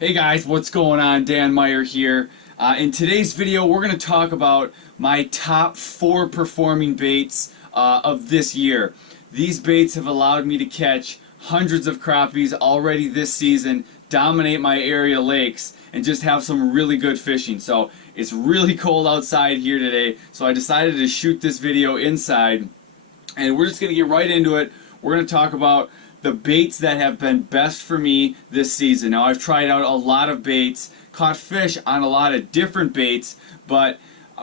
Hey guys, what's going on? Dan Meyer here. In today's video, we're going to talk about my top 4 performing baits of this year. These baits have allowed me to catch hundreds of crappies already this season, dominate my area lakes, and just have some really good fishing. So it's really cold outside here today, so I decided to shoot this video inside, and we're just going to get right into it. We're going to talk about the baits that have been best for me this season. Now, I've tried out a lot of baits, caught fish on a lot of different baits, but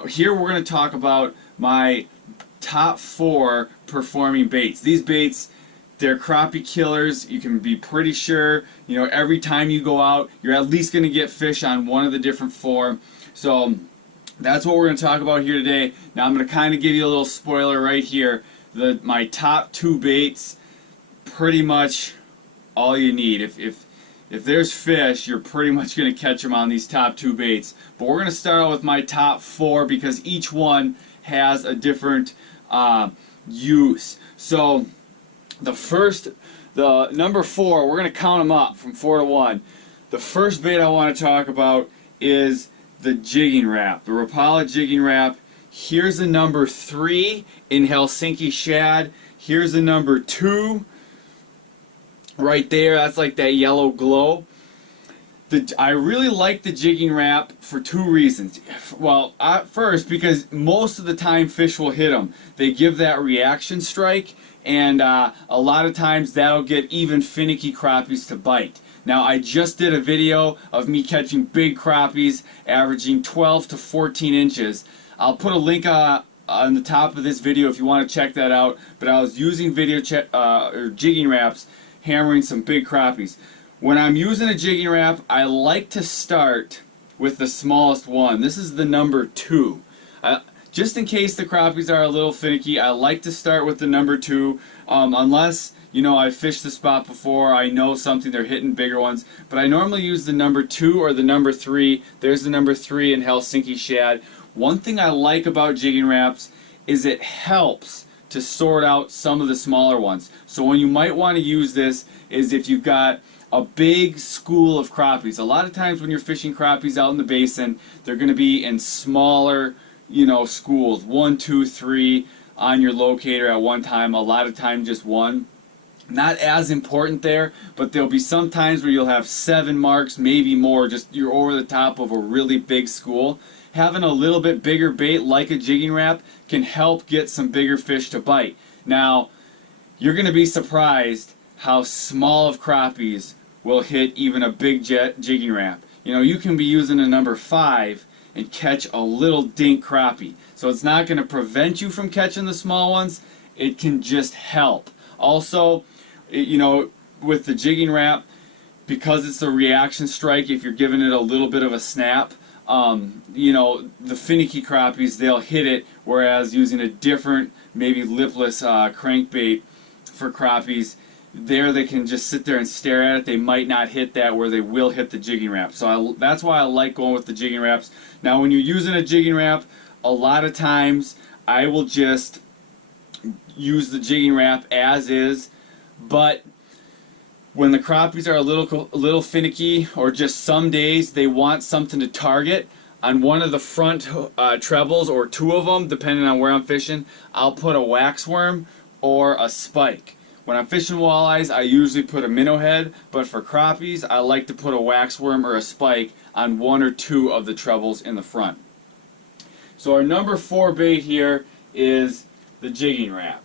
here we're going to talk about my top 4 performing baits. These baits, they're crappie killers. You can be pretty sure, every time you go out, you're at least going to get fish on one of the different 4. So that's what we're going to talk about here today. Now, I'm going to kind of give you a little spoiler right here. My top 2 baits, pretty much all you need. If there's fish, you're pretty much going to catch them on these top 2 baits. But we're going to start out with my top 4 because each one has a different use. So the number 4, we're going to count them up from 4 to 1. The first bait I want to talk about is the Jigging Wrap, the Rapala Jigging Wrap. Here's the number 3 in Helsinki shad. Here's the number 2. Right there, that's like that yellow glow. I really like the Jigging Wrap for 2 reasons. Well, first, because most of the time fish will hit them. They give that reaction strike, and a lot of times that'll get even finicky crappies to bite. Now, I just did a video of me catching big crappies averaging 12 to 14 inches. I'll put a link on the top of this video if you want to check that out, but I was using Jigging Wraps, hammering some big crappies. When I'm using a Jigging Wrap, I like to start with the smallest one. This is the number 2. Just in case the crappies are a little finicky, I like to start with the number 2, unless I've fished the spot before, I know something, they're hitting bigger ones. But I normally use the number 2 or the number 3. There's the number 3 in Helsinki shad. One thing I like about Jigging Wraps is it helps to sort out some of the smaller ones. So when you might want to use this is if you've got a big school of crappies. A lot of times when you're fishing crappies out in the basin, they're going to be in smaller, schools, 1, 2, 3 on your locator at one time. A lot of times just 1. Not as important there, but there'll be some times where you'll have 7 marks, maybe more, just you're over the top of a really big school. Having a little bit bigger bait like a Jigging Wrap can help get some bigger fish to bite. Now, you're going to be surprised how small of crappies will hit even a big Jigging Wrap. You can be using a number 5 and catch a little dink crappie. So it's not going to prevent you from catching the small ones, it can just help. Also, with the Jigging Wrap, because it's a reaction strike, if you're giving it a little bit of a snap, the finicky crappies, they'll hit it, whereas using a different, maybe lipless crankbait for crappies, there they can just sit there and stare at it. They might not hit that where they will hit the Jigging Wrap. So that's why I like going with the Jigging Wraps. Now, when you're using a Jigging Wrap, a lot of times I will just use the Jigging Wrap as is, but when the crappies are a little finicky, or just some days they want something to target, on one of the front trebles, or 2 of them, depending on where I'm fishing, I'll put a waxworm or a spike. When I'm fishing walleyes, I usually put a minnow head, but for crappies, I like to put a waxworm or a spike on 1 or 2 of the trebles in the front. So our number 4 bait here is the Jigging Wrap.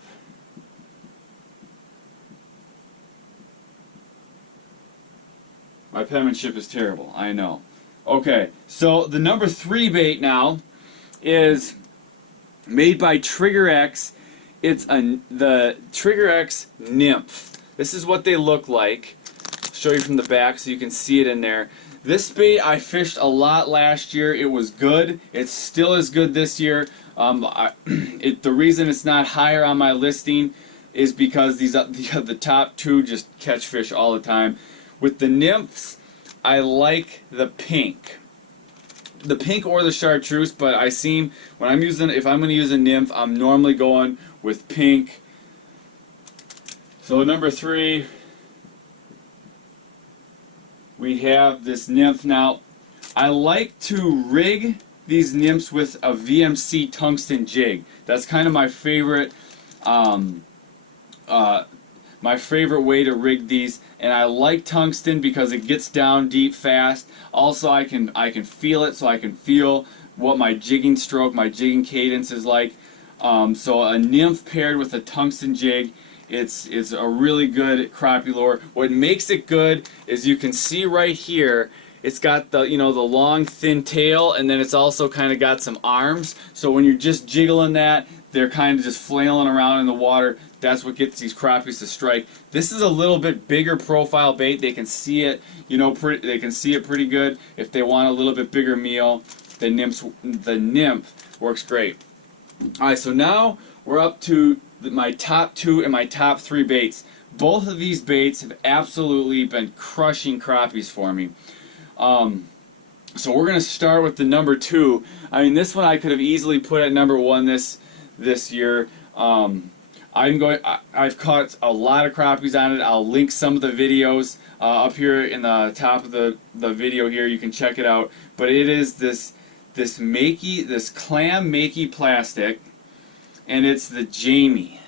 My penmanship is terrible, I know. Okay, so the number 3 bait now is made by Trigger X. It's the Trigger X Nymph. This is what they look like. I'll show you from the back so you can see it in there. This bait I fished a lot last year. It was good. It's still as good this year. The reason it's not higher on my listing is because the top 2 just catch fish all the time. With the nymphs, I like the pink. The pink or the chartreuse, but if I'm going to use a nymph, I'm normally going with pink. So number 3, we have this nymph. Now, I like to rig these nymphs with a VMC tungsten jig. That's kind of my favorite way to rig these, and I like tungsten because it gets down deep fast. Also, I can feel it, so I can feel what my jigging stroke, my jigging cadence is like. So a nymph paired with a tungsten jig, it's a really good crappie lure. What makes it good is you can see right here, it's got the the long thin tail, and then it's also kind of got some arms. So when you're just jiggling that, they're kind of just flailing around in the water. That's what gets these crappies to strike. This is a little bit bigger profile bait. They can see it, they can see it pretty good. If they want a little bit bigger meal, the nymph works great. All right, so now we're up to my top 2 and my top 3 baits. Both of these baits have absolutely been crushing crappies for me. So we're going to start with the number 2. I mean, this one I could have easily put at number 1 this year. I've caught a lot of crappies on it. I'll link some of the videos up here in the top of the video here. You can check it out. But it is this clam makey plastic, and it's the Jamei.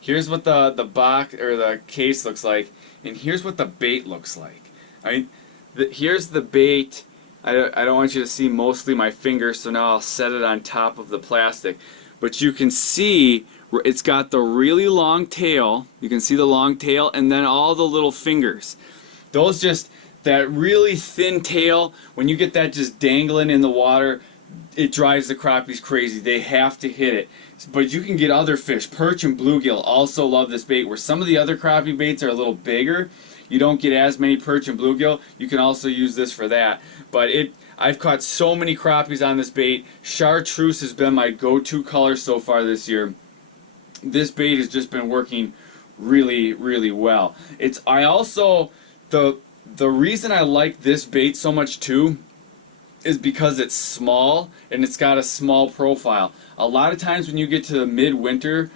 Here's what the box or the case looks like, and here's what the bait looks like. I mean, here's the bait. I don't want you to see mostly my fingers, so now I'll set it on top of the plastic. But you can see it's got the really long tail. You can see the long tail, and then all the little fingers. That really thin tail, when you get that just dangling in the water, it drives the crappies crazy. They have to hit it. But you can get other fish. Perch and bluegill also love this bait. Where some of the other crappie baits are a little bigger, you don't get as many perch and bluegill. You can also use this for that. But I've caught so many crappies on this bait. Chartreuse has been my go-to color so far this year. This bait has just been working really, really well. The reason I like this bait so much too is because it's small and it's got a small profile. A lot of times when you get to the midwinter,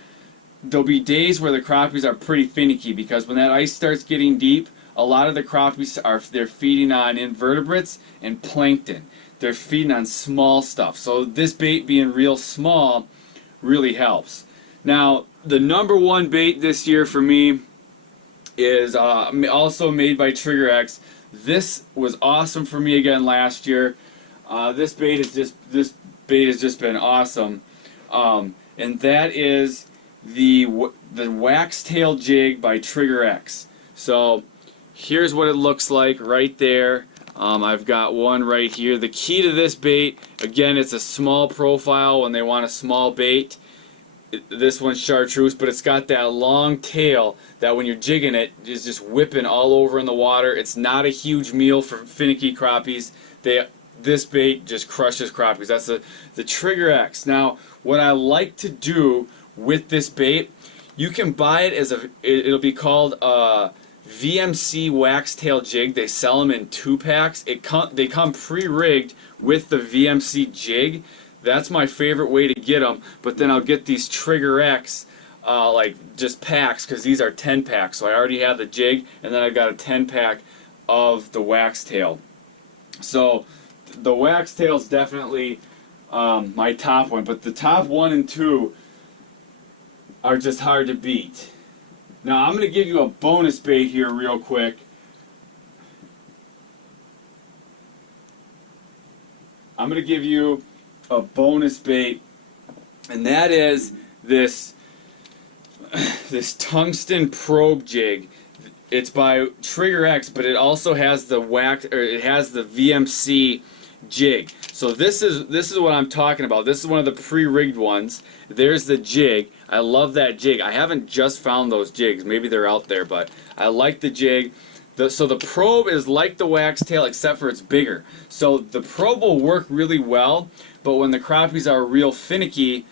there'll be days where the crappies are pretty finicky, because when that ice starts getting deep, a lot of the crappies they're feeding on invertebrates and plankton. They're feeding on small stuff. So this bait being real small really helps. Now, the number 1 bait this year for me is also made by Trigger X. This was awesome for me again last year. This bait has just been awesome, and that is the wax tail jig by Trigger X. So here's what it looks like right there. I've got one right here. The key to this bait, again, it's a small profile when they want a small bait. This one's chartreuse, but it's got that long tail that when you're jigging it is just whipping all over in the water. It's not a huge meal for finicky crappies. This bait just crushes crappies. That's the Trigger X. Now, what I like to do with this bait, you can buy it as it'll be called a VMC wax tail jig. They sell them in 2-packs. They come pre-rigged with the VMC jig. That's my favorite way to get them. But then I'll get these Trigger X like just packs, because these are 10-packs. So I already have the jig, and then I've got a 10-pack of the wax tail. So the wax tail is definitely my top one, but the top 1 and 2 are just hard to beat. Now I'm going to give you a bonus bait here real quick. I'm going to give you a bonus bait, and that is this Tungsten Probe jig. It's by Trigger X, but it also has the VMC jig. So this is what I'm talking about. This is one of the pre-rigged ones. There's the jig. I love that jig. I haven't just found those jigs. Maybe they're out there, but I like the jig. So the probe is like the wax tail, except for it's bigger. So the probe will work really well, but when the crappies are real finicky,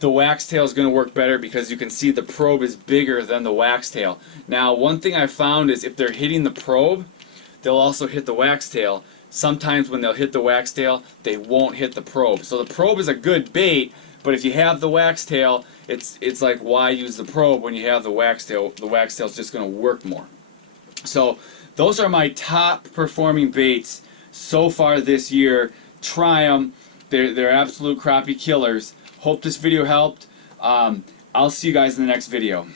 the wax tail is going to work better, because you can see the probe is bigger than the wax tail. Now, one thing I found is if they're hitting the probe, they'll also hit the wax tail. Sometimes when they'll hit the wax tail, they won't hit the probe. So the probe is a good bait, but if you have the wax tail, it's like, why use the probe when you have the wax tail? The wax tail is just going to work more. So those are my top performing baits so far this year. Try them. They're absolute crappie killers. Hope this video helped. I'll see you guys in the next video.